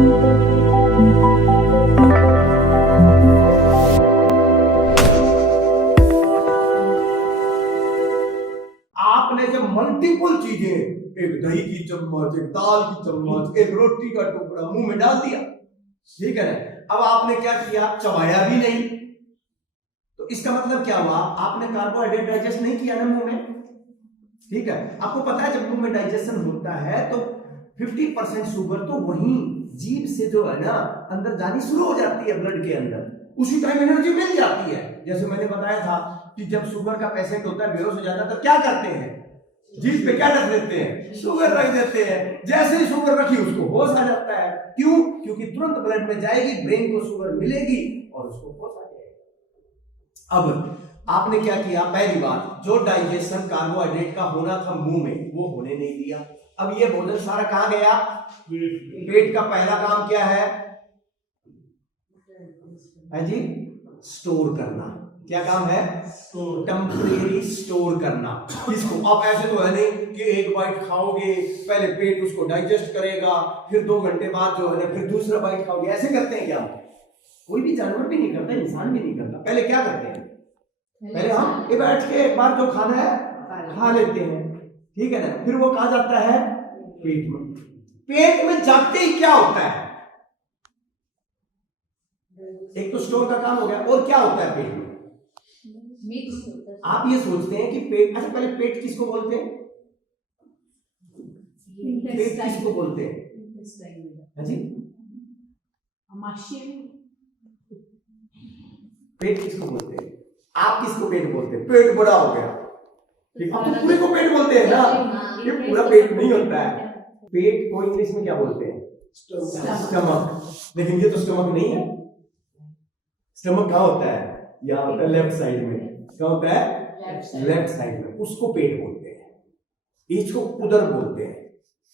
आपने जब मल्टीपल चीजें, एक दही की चम्मच, एक दाल की चम्मच, एक रोटी का टुकड़ा मुंह में डाल दिया, ठीक है ना, अब आपने क्या किया, चबाया भी नहीं, तो इसका मतलब क्या हुआ, आपने कार्बोहाइड्रेट डाइजेस्ट नहीं किया ना मुंह में, ठीक है। आपको पता है जब मुंह में डाइजेशन होता है तो 50% शुगर तो वहीं जीभ से जो है ना अंदर जानी शुरू हो जाती है ब्लड के अंदर, उसी टाइम एनर्जी मिल जाती है। जैसे मैंने बताया था कि जब शुगर का पेशेंट होता है, बेहोश हो जाता है, तो क्या करते हैं, जीभ पे क्या रख देते हैं, शुगर रख देते हैं। जैसे ही शुगर रखी उसको होश आ जाता है, क्यों, क्योंकि तुरंत ब्लड में जाएगी, ब्रेन को शुगर मिलेगी और उसको होश आ जाएगा। अब आपने क्या किया, पहली बात, जो डाइजेशन कार्बोहाइड्रेट का होना था मुंह में वो होने नहीं दिया। अब ये भोजन सारा कहां गया, पेट का पहला काम क्या है जी, स्टोर करना। क्या काम है, टेम्परेरी स्टोर करना। इसको अब ऐसे तो है नहीं कि एक बाइट खाओगे, पहले पेट उसको डाइजेस्ट करेगा, फिर 2 घंटे बाद जो है फिर दूसरा बाइट खाओगे, ऐसे करते हैं क्या, कोई भी जानवर भी नहीं करता, इंसान भी नहीं करता। पहले क्या करते हैं, पहले हम ये बैठ के एक बार जो खाना है खा लेते हैं, ठीक है ना, फिर वो कहा जाता है पेट में। पेट में जाते ही क्या होता है, एक तो स्टोर का काम हो गया, और क्या होता है पेट में, आप ये सोचते हैं कि पेट, अच्छा पहले पेट किसको बोलते हैं, पेट किसको बोलते हैं जी, पेट किसको बोलते हैं, आप किसको पेट बोलते हैं, पेट बड़ा हो गया, ठीक, आप तो पूरे को पेट बोलते हैं ना, ये पूरा पेट नहीं होता है। पेट को इंग्लिश में क्या बोलते हैं, स्टमक, लेकिन ये तो स्टमक नहीं है। स्टमक कहाँ होता है, यहाँ होता है लेफ्ट साइड में, क्या होता है लेफ्ट साइड में, उसको पेट बोलते हैं। इसको उदर बोलते हैं,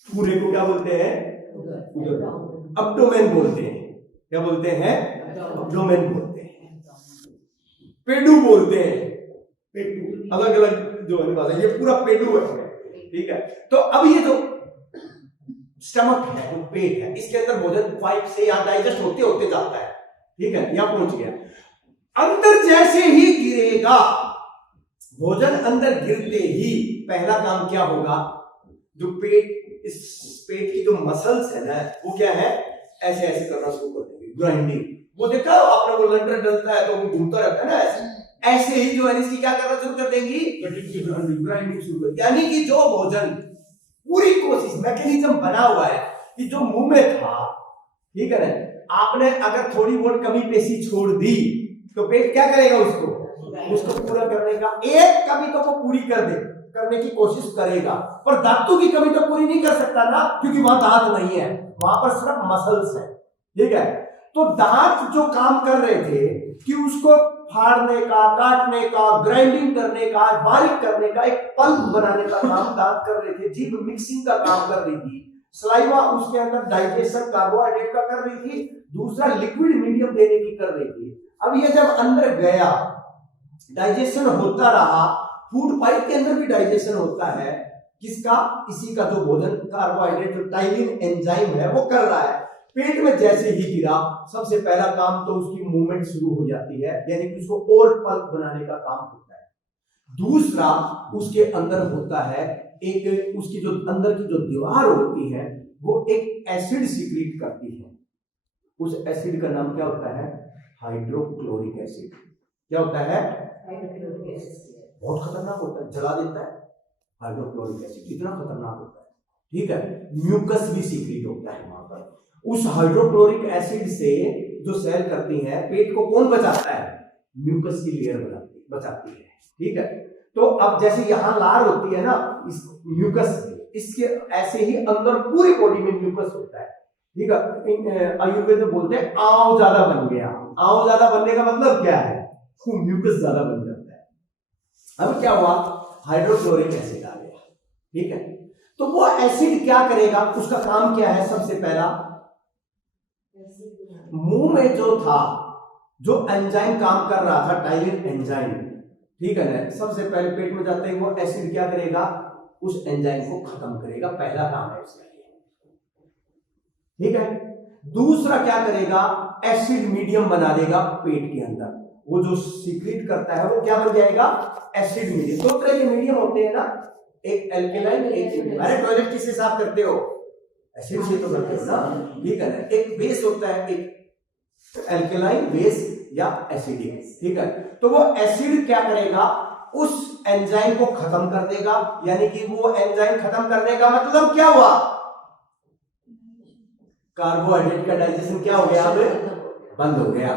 पूरे को क्या बोलते हैं, उदर। अब्डोमेन बोलते हैं, क्या बोलते हैं, अब्डोमेन बोलते हैं, पेडू बोलते हैं, पेडू, अलग अलग जो है भाषा, ये पूरा पेडू है, ठीक है। तो अब ये जो स्टमक है, जो पेट है, इसके अंदर भोजन पाइप से या डाइजेस्ट होते होते जाता है, ठीक है, यहां पहुंच गया। अंदर जैसे ही गिरेगा भोजन, अंदर गिरते ही पहला काम क्या होगा, जो पेट, इस पेट की जो मसल्स है ना, वो क्या है, ऐसे ऐसे करना शुरू कर देंगे, ग्राइंडिंग। वो देखा आपने, वो लंडर डलता है तो वो घूमता रहता है ना, ऐसे ही जो है इसकी क्या करना शुरू कर देंगी, ग्राइंडिंग शुरू कर। यानी कि जो भोजन, पूरी कोशिश, मैकेनिज्म बना हुआ है कि जो मुंह में था, ठीक है ना, आपने अगर थोड़ी बहुत कमी पेशी छोड़ दी तो पेट क्या करेगा, उसको पूरा करने का, एक कमी तो वो पूरी करने की कोशिश करेगा, पर धातु की कमी तो पूरी नहीं कर सकता ना, क्योंकि वहां दांत नहीं है, वहां पर सिर्फ मसल्स है, ठीक है। तो दांत जो काम कर रहे थे कि उसको फाड़ने का, काटने का, ग्राइंडिंग करने का, बारीक करने का, एक पल्प बनाने का काम दांत कर रहे थे, जीभ मिक्सिंग का काम कर रही थी, सलाइवा उसके अंदर डाइजेशन कार्बोहाइड्रेट का कर रही थी, दूसरा लिक्विड मीडियम देने की कर रही थी। अब ये जब अंदर गया, डाइजेशन होता रहा, फूड पाइप के अंदर भी डाइजेशन होता है, किसका, इसी का जो भोजन कार्बोहाइड्रेट, जो टाइलिन एंजाइम है वो कर रहा है। पेट में जैसे ही गिरा, सबसे पहला काम तो उसकी मूवमेंट शुरू हो जाती है, यानी कि उसको और पल्प बनाने का काम होता है। दूसरा, उसके अंदर होता है एक, उसकी जो अंदर की जो दीवार होती है वो एक एसिड सीक्रेट करती है, उस एसिड का नाम क्या होता है, हाइड्रोक्लोरिक एसिड। क्या होता है, हाइड्रोक्लोरिक एसिड, बहुत खतरनाक होता है, जला देता है, हाइड्रोक्लोरिक एसिड इतना खतरनाक होता है, ठीक है। म्यूकस भी सीक्रेट होता है वहां पर, उस हाइड्रोक्लोरिक एसिड से जो सेल करती हैं, पेट को कौन बचाता है, म्यूकस की लेयर बचाती है, ठीक है। तो अब जैसे यहां लार होती है ना, इस म्यूकस, इसके ऐसे ही अंदर पूरी बॉडी में म्यूकस होता है, ठीक है। आयुर्वेद में बोलते हैं आंव ज्यादा बन गया, आंव ज्यादा बनने का मतलब क्या है, म्यूकस ज्यादा बन जाता है। अब क्या हुआ, हाइड्रोक्लोरिक एसिड आ गया, ठीक है। तो वो एसिड क्या करेगा, उसका काम क्या है, सबसे पहला मुंह में जो था, जो एंजाइम काम कर रहा था, टाइलिन एंजाइम, ठीक है ना, सबसे पहले पेट में जाते ही वो एसिड क्या करेगा, उस एंजाइम को खत्म करेगा, पहला काम है उसका, ठीक है। दूसरा क्या करेगा, एसिड मीडियम बना देगा पेट के अंदर। वो जो सीक्रेट करता है वो क्या बन जाएगा, एसिड मीडियम। दो तरह के मीडियम होते हैं ना, एक एल्केलाइन एक एसिड। अरे टॉयलेट किससे साफ करते हो, एसिड से तो करते हो ना, ठीक है ना। एक बेस होता है, एक एल्केलाइन बेस या एसिडिक, ठीक है। तो वो एसिड क्या करेगा, उस एंजाइम को खत्म कर देगा। यानी कि वो एंजाइम खत्म करने का मतलब क्या हुआ, कार्बोहाइड्रेट का डाइजेशन क्या हो गया, अब बंद हो गया।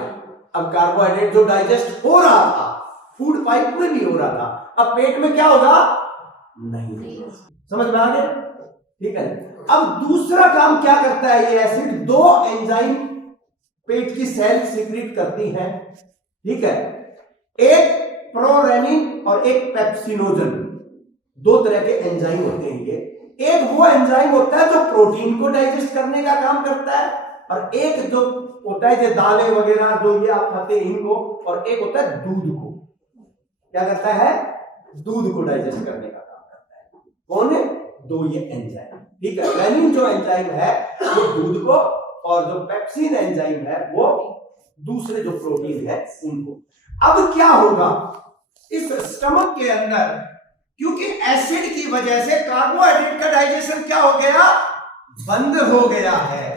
अब कार्बोहाइड्रेट जो डाइजेस्ट हो रहा था फूड पाइप में भी हो रहा था, अब पेट में क्या होगा, नहीं। समझ में आ गया, ठीक है। अब दूसरा काम क्या करता है ये एसिड, दो एंजाइम पेट की सेल सीक्रेट करती है, ठीक है। एक प्रोरेनिन और एक पेप्सिनोजन, दो तरह के एंजाइम होते हैं ये। एक वो एंजाइम होता है जो प्रोटीन को डाइजेस्ट करने का काम करता है, और एक जो होता है जो दालें वगैरह जो ये आप खाते हैं इनको, और एक होता है दूध को, क्या करता है, दूध को डाइजेस्ट करने का काम करता है। कौन है, दो ये एंजाइम, ठीक है। रेनिन जो एंजाइम है वो दूध को, और जो पेप्सिन एंजाइम है वो दूसरे जो प्रोटीन है उनको। अब क्या होगा इस स्टमक के अंदर, क्योंकि एसिड की वजह से कार्बोहाइड्रेट का डाइजेशन क्या हो गया, बंद हो गया है,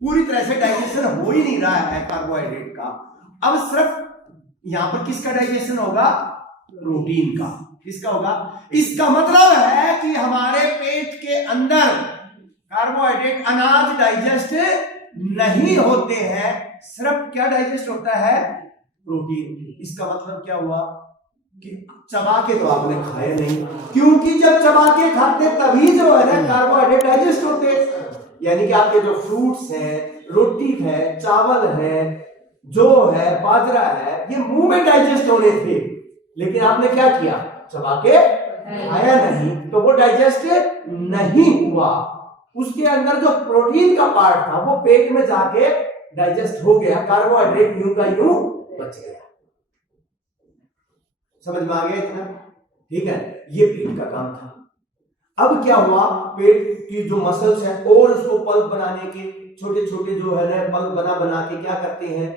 पूरी तरह से डाइजेशन हो ही नहीं रहा है कार्बोहाइड्रेट का। अब सिर्फ यहां पर किसका डाइजेशन होगा, प्रोटीन का। किसका होगा, इसका मतलब है कि हमारे पेट के अंदर कार्बोहाइड्रेट, अनाज डाइजेस्ट नहीं होते हैं, सिर्फ क्या डाइजेस्ट होता है, प्रोटीन। इसका मतलब क्या हुआ कि चबा के तो आपने खाए नहीं, क्योंकि जब चबा के खाते तभी जो है ना कार्बोहाइड्रेट डाइजेस्ट होते। यानी कि आपके जो फ्रूट्स हैं, रोटी है, चावल है, जो है बाजरा है, ये मुंह में डाइजेस्ट होने थे, लेकिन आपने क्या किया, चबा के खाया नहीं, तो वो डाइजेस्ट नहीं हुआ। उसके अंदर जो प्रोटीन का पार्ट था वो पेट में जाके डाइजेस्ट हो गया, कार्बोहाइड्रेट यूं का यूं बच गया। समझ में आ गया इतना, ठीक है। ये पेट का काम था। अब क्या हुआ, पेट की जो मसल्स हैं और उसको पल्प बनाने के छोटे छोटे जो है ना पल्प बना बना के क्या करते हैं,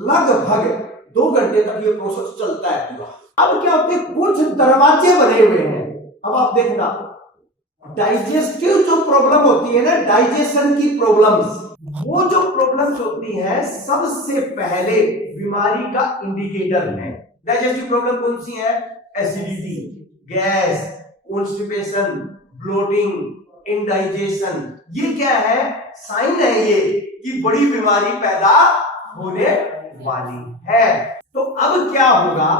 लगभग 2 घंटे तक ये प्रोसेस चलता है पूरा। अब क्या होते हैं, कुछ दरवाजे बने हुए हैं। अब आप देखना, डाइजेस्टिव जो प्रॉब्लम होती है ना, डाइजेशन की प्रॉब्लम्स, वो जो प्रॉब्लम्स होती हैं सबसे पहले बीमारी का इंडिकेटर है। डाइजेस्टिव प्रॉब्लम कौन सी है, acidity, gas, constipation, bloating, indigestion, ये क्या है, साइन है ये कि बड़ी बीमारी पैदा होने वाली है। तो अब क्या होगा,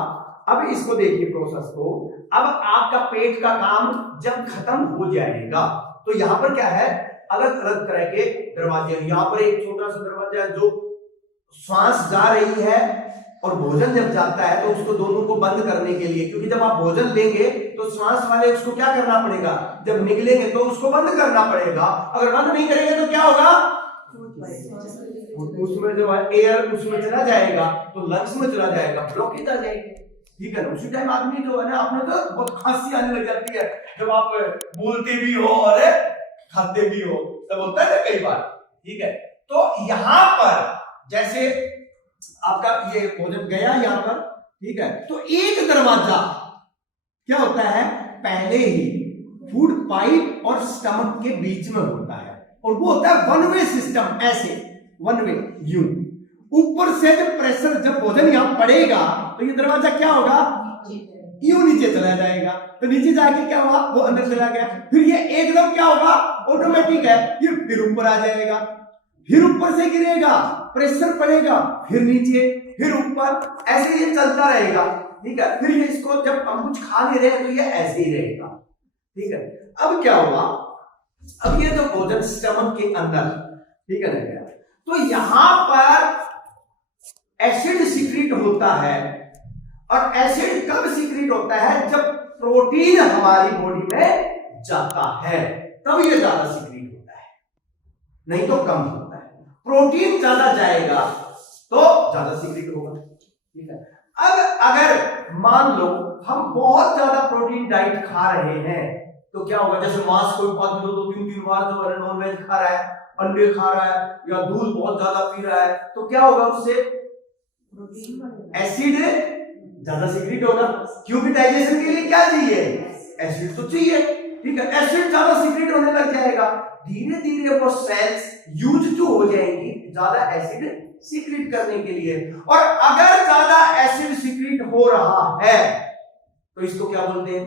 अब इसको देखिए प्रोसेस को। अब आपका पेट का काम जब खत्म हो जाएगा तो यहां पर क्या है, अलग अलग तरह के दरवाजे। यहां पर एक छोटा सा दरवाजा है जो श्वास जा रही है, और भोजन जब जाता है तो उसको दोनों को बंद करने के लिए, क्योंकि जब आप भोजन लेंगे तो श्वास वाले उसको क्या करना पड़ेगा, जब निकलेंगे तो उसको बंद करना पड़ेगा। अगर बंद नहीं करेंगे तो क्या होगा, उसमें जो है एयर उसमें चला जाएगा तो लंग्स में चला जाएगा, ब्लॉकेज आ जाएगी, ठीक है ना। उसी टाइम आदमी जो है ना, आपने तो बहुत खांसी आने लग जाती है जब आप बोलते भी हो और खाते भी हो, तब होता है ना कई बार, ठीक है। तो यहां पर जैसे आपका ये भोजन गया यहां पर, ठीक है, तो एक दरवाजा क्या होता है, पहले ही फूड पाइप और स्टमक के बीच में होता है, और वो होता है वन वे सिस्टम, ऐसे वन वे यूं। ऊपर से जब प्रेशर, जब भोजन यहां पड़ेगा तो ये दरवाजा क्या होगा, यूं नीचे चला जाएगा, तो नीचे जाके क्या हुआ, वो अंदर चला गया। फिर ये एकदम क्या होगा, ऑटोमेटिक है, ये फिर ऊपर आ जाएगा, फिर ऊपर से गिरेगा, प्रेशर पड़ेगा, फिर नीचे, फिर ऊपर, ऐसे ये चलता रहेगा, ठीक है। फिर ये इसको जब हम कुछ खा नहीं रहे तो ये ऐसे ही रहेगा, ठीक है। अब क्या हुआ, अब ये जो भोजन स्टमक के अंदर, ठीक है ना, तो यहां पर एसिड सीक्रेट होता है, और एसिड कब सीक्रेट होता है, जब प्रोटीन हमारी बॉडी में जाता है तब ये ज्यादा सीक्रेट होता है, नहीं तो कम होता है। प्रोटीन ज्यादा जाएगा तो ज्यादा सीक्रेट होगा, ठीक है। अब अगर मान लो हम बहुत ज्यादा प्रोटीन डाइट खा रहे हैं तो क्या होगा, जैसे मांस कोई 2-3 बार जो है नॉन वेज खा रहा है, अंडे खा रहा है या दूध बहुत ज्यादा पी रहा है तो क्या होगा उससे? एसिड ज्यादा सीक्रेट होगा, क्योंकि डाइजेशन के लिए क्या चाहिए? एसिड तो चाहिए, ठीक है। एसिड ज्यादा सीक्रेट होने लग जाएगा, धीरे धीरे वो सेल्स यूज टू हो जाएंगी ज्यादा एसिड सीक्रेट करने के लिए। और अगर ज्यादा एसिड सीक्रेट हो रहा है तो इसको क्या बोलते हैं?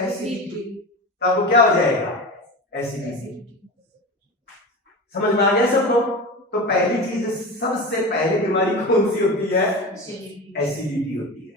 एसिडिटी। तब वो क्या हो जाएगा? एसिडिटी। समझ में आ गया सबको? तो पहली चीज, सबसे पहली बीमारी कौन सी होती है? एसिडिटी होती है।